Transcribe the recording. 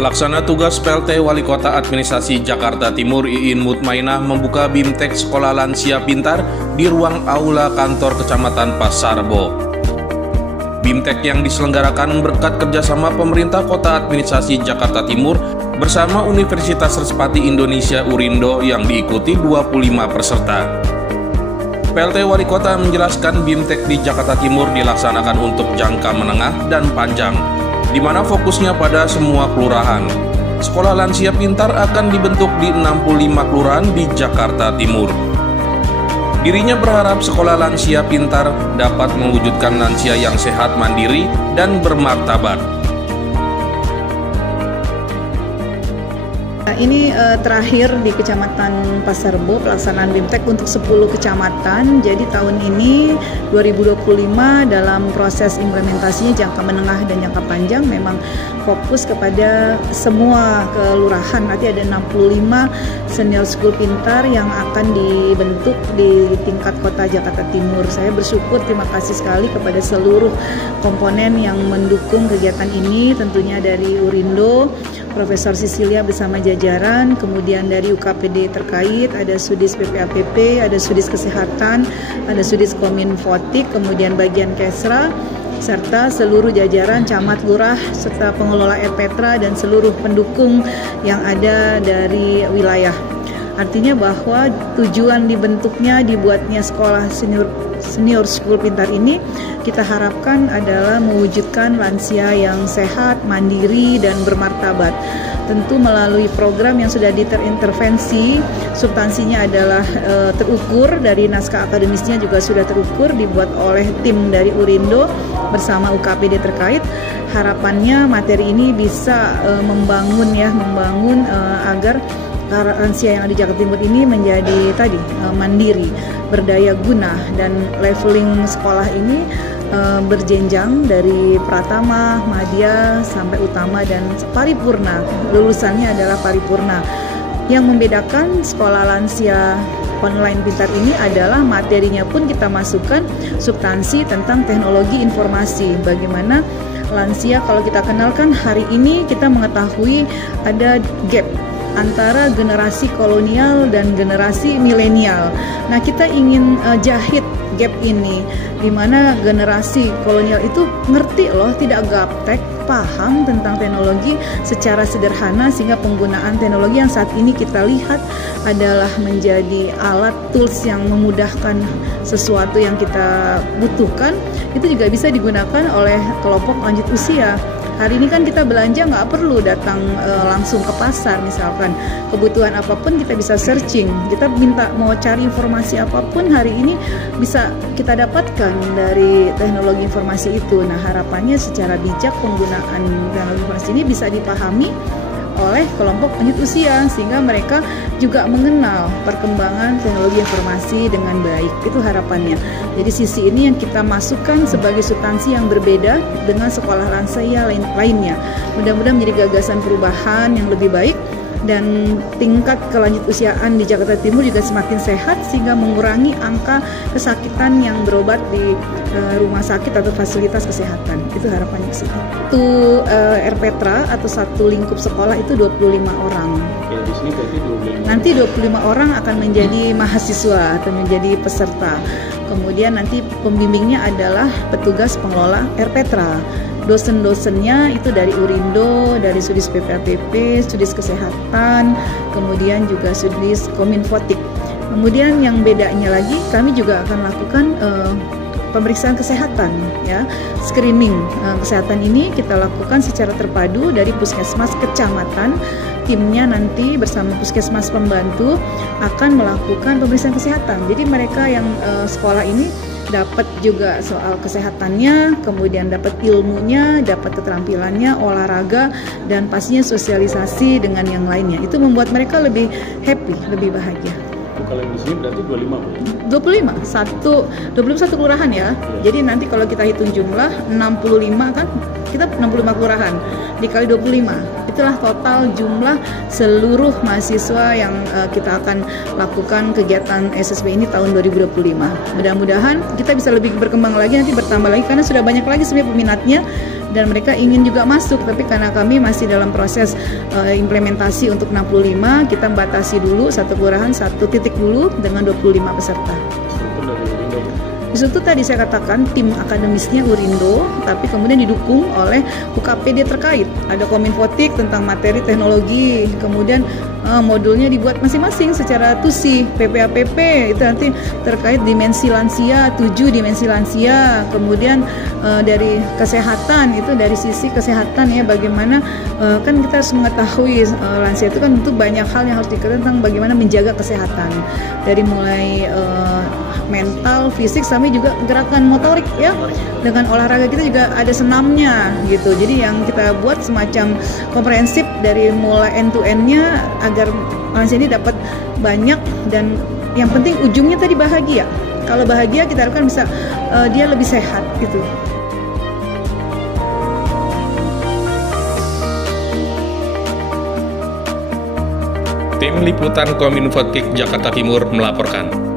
Pelaksana tugas PLT Wali Kota Administrasi Jakarta Timur Iin Mutmainah membuka BIMTEK Sekolah Lansia Pintar di ruang aula kantor Kecamatan Pasar Rebo. BIMTEK yang diselenggarakan berkat kerjasama pemerintah Kota Administrasi Jakarta Timur bersama Universitas Respati Indonesia Urindo yang diikuti 25 peserta. PLT Wali Kota menjelaskan BIMTEK di Jakarta Timur dilaksanakan untuk jangka menengah dan panjang, di mana fokusnya pada semua kelurahan. Sekolah Lansia Pintar akan dibentuk di 65 kelurahan di Jakarta Timur. Dirinya berharap sekolah lansia pintar dapat mewujudkan lansia yang sehat, mandiri, dan bermartabat. Ini terakhir di Kecamatan Pasar Rebo pelaksanaan BIMTEK untuk 10 kecamatan. Jadi tahun ini 2025 dalam proses implementasinya jangka menengah dan jangka panjang memang fokus kepada semua kelurahan. Nanti ada 65 senior school pintar yang akan dibentuk di tingkat kota Jakarta Timur. Saya bersyukur, terima kasih sekali kepada seluruh komponen yang mendukung kegiatan ini, tentunya dari Urindo, Profesor Sisilia bersama jajaran, kemudian dari UKPD terkait, ada Sudis PPAPP, ada Sudis Kesehatan, ada Sudis Kominfotik, kemudian bagian Kesra, serta seluruh jajaran camat, lurah, serta pengelola RPetra dan seluruh pendukung yang ada dari wilayah. Artinya bahwa tujuan dibentuknya, dibuatnya sekolah senior school pintar ini kita harapkan adalah mewujudkan lansia yang sehat, mandiri, dan bermartabat. Tentu melalui program yang sudah terintervensi, substansinya adalah terukur, dari naskah akademisnya juga sudah terukur, dibuat oleh tim dari Urindo bersama UKPD terkait. Harapannya materi ini bisa membangun agar lansia yang ada di Jakarta Timur ini menjadi mandiri, berdaya guna, dan leveling sekolah ini berjenjang dari pratama, madya, sampai utama dan paripurna. Lulusannya adalah paripurna. Yang membedakan sekolah lansia online pintar ini adalah materinya pun kita masukkan substansi tentang teknologi informasi. Bagaimana lansia, kalau kita kenalkan hari ini kita mengetahui ada gap antara generasi kolonial dan generasi milenial. Nah, kita ingin jahit gap ini, di mana generasi kolonial itu ngerti loh, tidak gaptek, paham tentang teknologi secara sederhana, sehingga penggunaan teknologi yang saat ini kita lihat adalah menjadi alat tools yang memudahkan sesuatu yang kita butuhkan, itu juga bisa digunakan oleh kelompok lanjut usia. Hari ini kan kita belanja nggak perlu datang langsung ke pasar, misalkan kebutuhan apapun kita bisa searching, kita minta mau cari informasi apapun hari ini bisa kita dapatkan dari teknologi informasi itu. Nah, harapannya secara bijak penggunaan teknologi informasi ini bisa dipahami oleh kelompok lanjut usia, sehingga mereka juga mengenal perkembangan teknologi informasi dengan baik. Itu harapannya. Jadi sisi ini yang kita masukkan sebagai substansi yang berbeda dengan sekolah lansia lainnya. Mudah-mudahan menjadi gagasan perubahan yang lebih baik, dan tingkat kelanjut usiaan di Jakarta Timur juga semakin sehat, sehingga mengurangi angka kesakitan yang berobat di rumah sakit atau fasilitas kesehatan. Itu harapannya sih. Satu RPetra atau satu lingkup sekolah itu 25 orang. Ya, di sini berarti 25. Nanti 25 orang akan menjadi mahasiswa atau menjadi peserta. Kemudian nanti pembimbingnya adalah petugas pengelola RPetra. Dosen-dosennya itu dari Urindo, dari Sudis PPAPP, Sudis Kesehatan, kemudian juga Sudis Kominfotik. Kemudian yang bedanya lagi, kami juga akan lakukan pemeriksaan kesehatan, ya, screening kesehatan ini kita lakukan secara terpadu dari puskesmas kecamatan. Timnya nanti bersama puskesmas pembantu akan melakukan pemeriksaan kesehatan. Jadi mereka yang sekolah ini dapat juga soal kesehatannya, kemudian dapat ilmunya, dapat keterampilannya, olahraga, dan pastinya sosialisasi dengan yang lainnya. Itu membuat mereka lebih happy, lebih bahagia. Kalau di sini berarti 25, Bu? 21 kelurahan ya. Jadi nanti kalau kita hitung jumlah 65 kan, kita 65 kelurahan dikali 25, Itulah total jumlah seluruh mahasiswa yang kita akan lakukan kegiatan SSB ini tahun 2025. Mudah-mudahan kita bisa lebih berkembang lagi, nanti bertambah lagi karena sudah banyak lagi sebenarnya peminatnya dan mereka ingin juga masuk, tapi karena kami masih dalam proses implementasi untuk 65, kita batasi dulu satu kelurahan satu titik dulu dengan 25 peserta. Di situ tadi saya katakan tim akademisnya Urindo, tapi kemudian didukung oleh UKPD terkait. Ada Kominfotik tentang materi teknologi, kemudian modulnya dibuat masing-masing secara TUSI, PPAPP itu nanti terkait dimensi lansia, 7 dimensi lansia, kemudian dari kesehatan itu dari sisi kesehatan ya, bagaimana kan kita harus mengetahui lansia itu kan tentu banyak hal yang harus diketahui tentang bagaimana menjaga kesehatan dari mulai mental, fisik, sampai juga gerakan motorik ya. Dengan olahraga kita juga ada senamnya gitu. Jadi yang kita buat semacam komprehensif dari mulai end to end-nya agar lansia ini dapat banyak, dan yang penting ujungnya tadi bahagia. Kalau bahagia kita harapkan bisa dia lebih sehat gitu. Tim Liputan Kominfotik Jakarta Timur melaporkan.